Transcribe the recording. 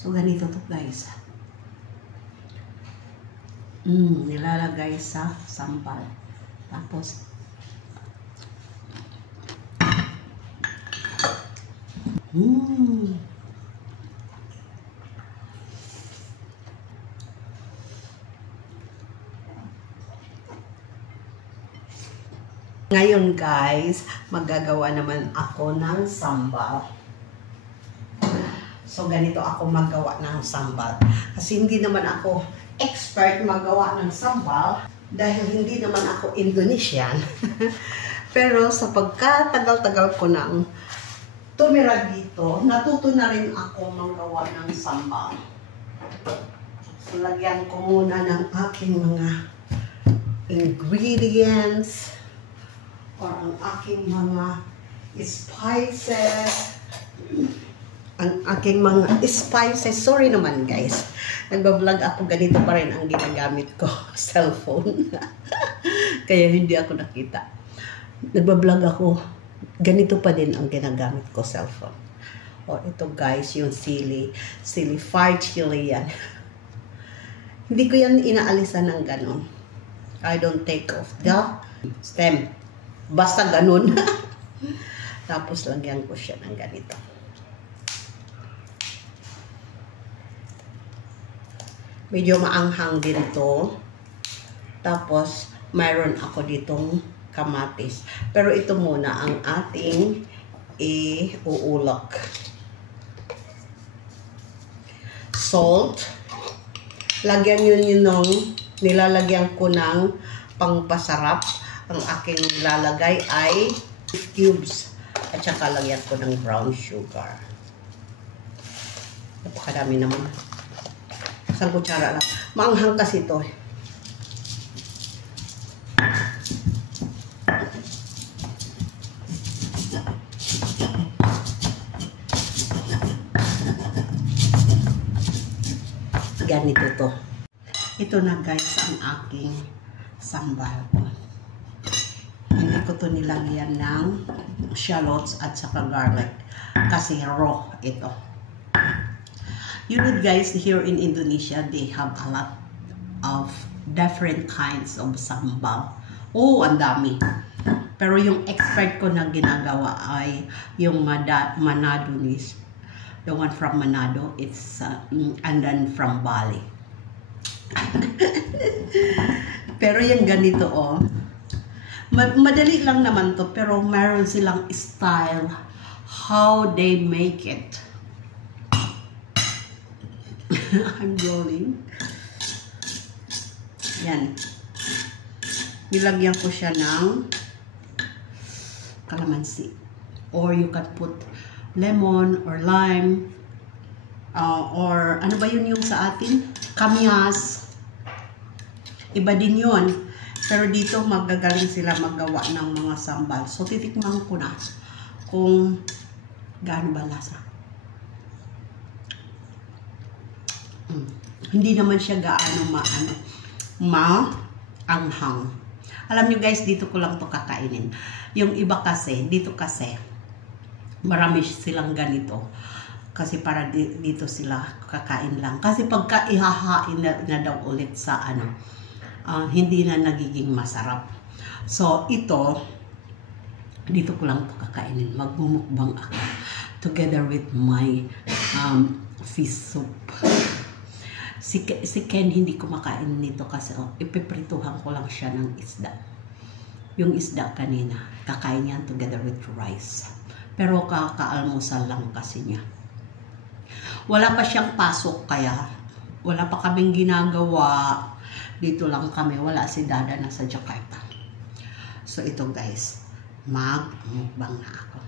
So, ganito to guys. Nilalagay sa sambal. Tapos, ngayon guys, magagawa naman ako ng sambal. So, ganito ako magawa ng sambal. Kasi hindi naman ako expert magawa ng sambal dahil hindi naman ako Indonesian. Pero sa pagkatagal-tagal ko nang tumira dito, natuto na rin ako magawa ng sambal. So, lagyan ko muna ng aking mga ingredients or ang aking mga spices. Ang aking mga spices. Sorry naman guys. Nagbablog ako, ganito pa rin ang ginagamit ko. Cellphone. Kaya hindi ako nakita. Nagbablog ako, ganito pa din ang ginagamit ko, cellphone. O ito guys, yung sili fried chili yan. Hindi ko yan inaalisan ng ganon. I don't take off the stem. Basta ganon. Tapos lagyan ko siya ng ganito. Medyo maanghang din to. Tapos, mayroon ako ditong kamatis. Pero ito muna ang ating iuulok. Salt. Lagyan yun yung nilalagyan ko ng pangpasarap. Ang aking nilalagay ay cubes. At saka lagyan ko ng brown sugar. Napakadami naman. Isang kutsara lang. Maanghang kasi ito. Ganito to. Ito na guys ang aking sambal. Hindi ko to nilagyan ng shallots at saka garlic. Kasi raw ito. You know guys, here in Indonesia, they have a lot of different kinds of sambal. Oh, ang dami. Pero yung expert ko na ginagawa ay yung Manadonese. The one from Manado, it's and then from Bali. Pero yung ganito, oh. Madali lang naman to, pero meron silang style how they make it. I'm rolling. Yan. Nilagyan ko siya ng calamansi. Or you can put lemon or lime. Or ano ba yun yung sa atin? Kamyas. Iba din yun. Pero dito magagaling sila maggawa ng mga sambal. So titikman ko na kung gaano ba lasa. Hindi naman siya gaano maanghang. Alam nyo guys, dito ko lang to kakainin. Yung iba kasi, dito kasi, marami silang ganito. Kasi para dito sila kakain lang. Kasi pagka ihahain na daw ulit sa hindi na nagiging masarap. So, ito, dito ko lang to kakainin. Magmumukbang ako. Together with my fish soup. Si Ken hindi kumakain nito kasi ipiprituhan ko lang siya ng isda. Yung isda kanina, kakain niya together with rice. Pero kaka-almusal lang kasi niya. Wala pa siyang pasok kaya wala pa kaming ginagawa. Dito lang kami, wala si Dada na sa Jakarta. So ito guys, magmukbang na ako.